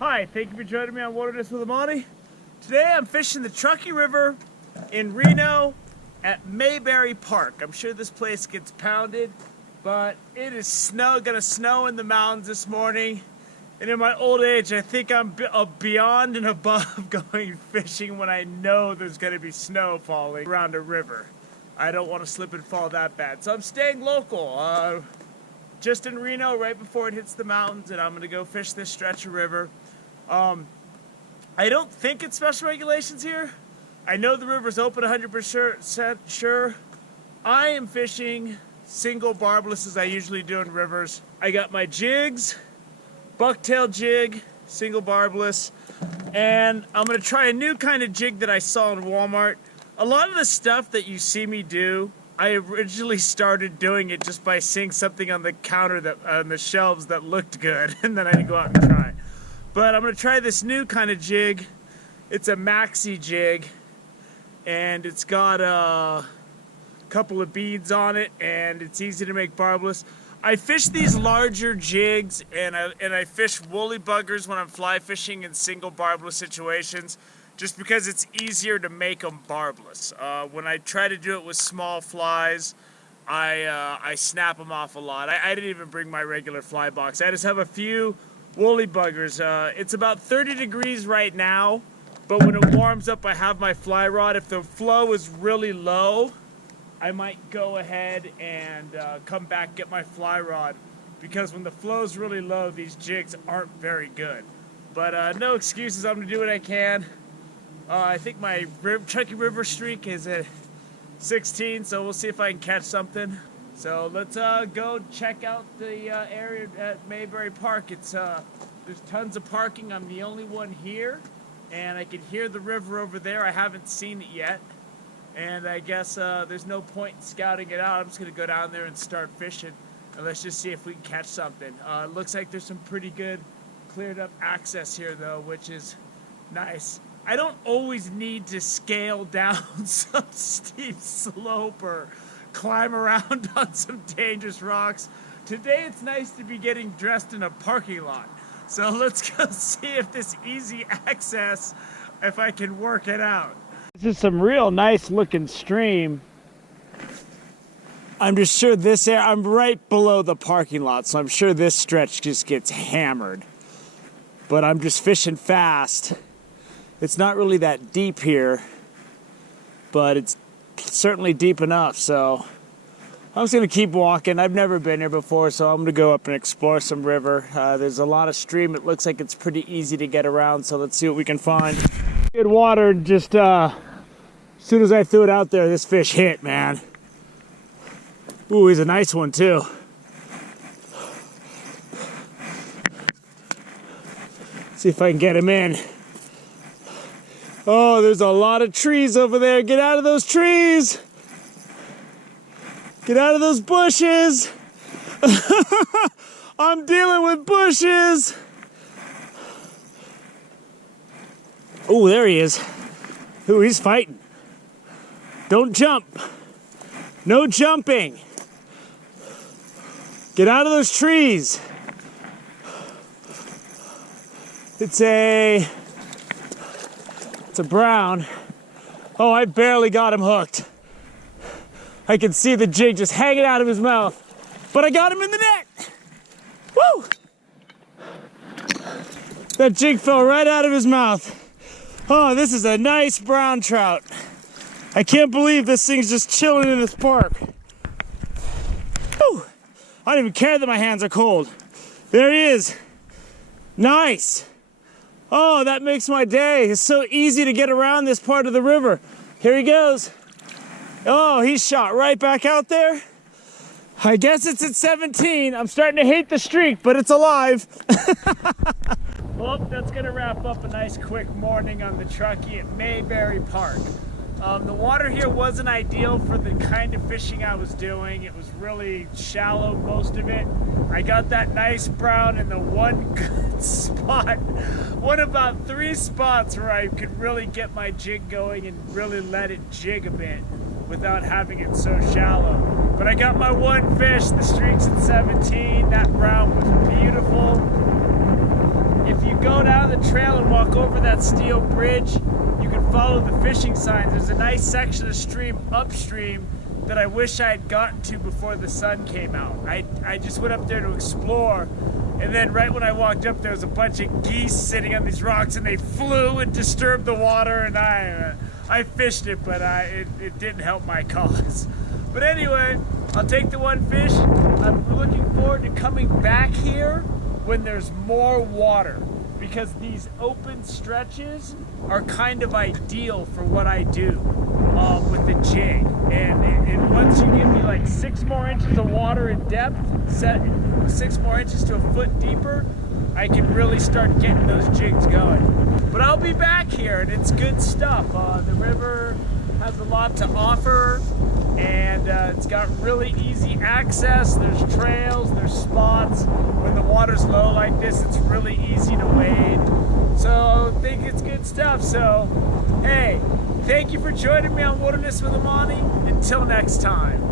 Hi, thank you for joining me on Wilderness with Amani. Today I'm fishing the Truckee River in Reno at Mayberry Park. I'm sure this place gets pounded, but it is gonna snow in the mountains this morning. And in my old age, I think I'm beyond and above going fishing when I know there's gonna be snow falling around a river. I don't want to slip and fall that bad. So I'm staying local, just in Reno right before it hits the mountains, and I'm gonna go fish this stretch of river. I don't think it's special regulations here. I know the river's open 100% sure. I am fishing single barbless as I usually do in rivers. I got my jigs, bucktail jig, single barbless, and I'm gonna try a new kind of jig that I saw in Walmart. A lot of the stuff that you see me do, I originally started doing it just by seeing something on the counter on the shelves that looked good, and then I had to go out and try it. But I'm gonna try this new kind of jig. It's a maxi jig, and it's got a couple of beads on it, and it's easy to make barbless. I fish these larger jigs, and I fish woolly buggers when I'm fly fishing in single barbless situations, just because it's easier to make them barbless. When I try to do it with small flies, I snap them off a lot. I didn't even bring my regular fly box. I just have a few woolly buggers. It's about 30 degrees right now, but when it warms up, I have my fly rod. If the flow is really low, I might go ahead and come back, get my fly rod, because when the flow is really low, these jigs aren't very good. But no excuses, I'm gonna do what I can. I think my Truckee River streak is at 16, so we'll see if I can catch something. So let's go check out the area at Mayberry Park. There's tons of parking. I'm the only one here, and I can hear the river over there. I haven't seen it yet, and I guess there's no point in scouting it out. I'm just gonna go down there and start fishing, and let's just see if we can catch something. It looks like there's some pretty good cleared up access here though, which is nice. I don't always need to scale down some steep slope or climb around on some dangerous rocks. Today it's nice to be getting dressed in a parking lot. So let's go see if this easy access, if I can work it out. This is some real nice looking stream. I'm just sure this area, I'm right below the parking lot, so I'm sure this stretch just gets hammered. But I'm just fishing fast. It's not really that deep here, but it's certainly deep enough, so I'm just gonna keep walking. I've never been here before, so I'm gonna go up and explore some river. There's a lot of stream. It looks like it's pretty easy to get around, so let's see what we can find. Good water. Just as soon as I threw it out there, this fish hit, man. Ooh, he's a nice one too. See if I can get him in. Oh, there's a lot of trees over there. Get out of those trees. Get out of those bushes. I'm dealing with bushes. Oh, there he is. Ooh, he's fighting. Don't jump. No jumping. Get out of those trees. It's a brown. Oh, I barely got him hooked. I can see the jig just hanging out of his mouth, but I got him in the net. Woo! That jig fell right out of his mouth. Oh, this is a nice brown trout. I can't believe this thing's just chilling in this park. Woo! I don't even care that my hands are cold. There he is. Nice. Oh, that makes my day. It's so easy to get around this part of the river. Here he goes. Oh, he's shot right back out there. I guess it's at 17. I'm starting to hate the streak, but it's alive. Well, that's gonna wrap up a nice quick morning on the Truckee at Mayberry Park. The water here wasn't ideal for the kind of fishing I was doing. It was really shallow, most of it. I got that nice brown in the one good spot, one about 3 spots where I could really get my jig going and really let it jig a bit without having it so shallow. But I got my one fish, the streak's at 17. That brown was beautiful. If you go down the trail and walk over that steel bridge, you can follow the fishing signs. There's a nice section of stream upstream that I wish I had gotten to before the sun came out. I just went up there to explore, and then right when I walked up, there was a bunch of geese sitting on these rocks, and they flew and disturbed the water, and I fished it, but it didn't help my cause. But anyway, I'll take the one fish. I'm looking forward to coming back here when there's more water, because these open stretches are kind of ideal for what I do with the jig. And once you give me like 6 more inches of water in depth, 6 more inches to a foot deeper, I can really start getting those jigs going. But I'll be back here, and it's good stuff. The river has a lot to offer, and it's got really easy access. There's trails, there's spots. When the water's low like this, it's really easy to wade. So I think it's good stuff. So, hey, thank you for joining me on Wilderness with Amani. Until next time.